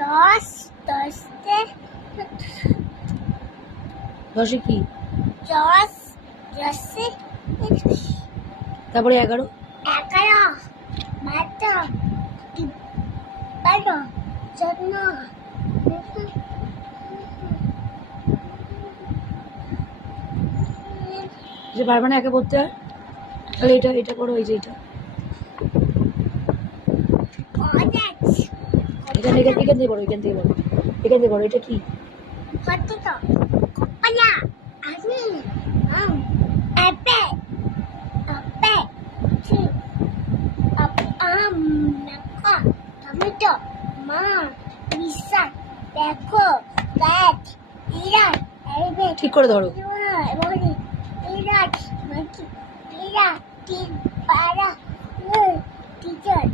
দশ দশতে দশে কি? দশ দশে তারপরে এগারো? এগারো বারো বারো চোদ্দ যে পারবে না একে পড়তে হয়? তাহলে এটা এটা করো এই যে এটা। এখানে এখান এখান থেকে বড় এখান থেকে বড় এখান থেকে বড় এটা কি? টমেটো মা দেখো ঠিক করে ধরো। টিচার।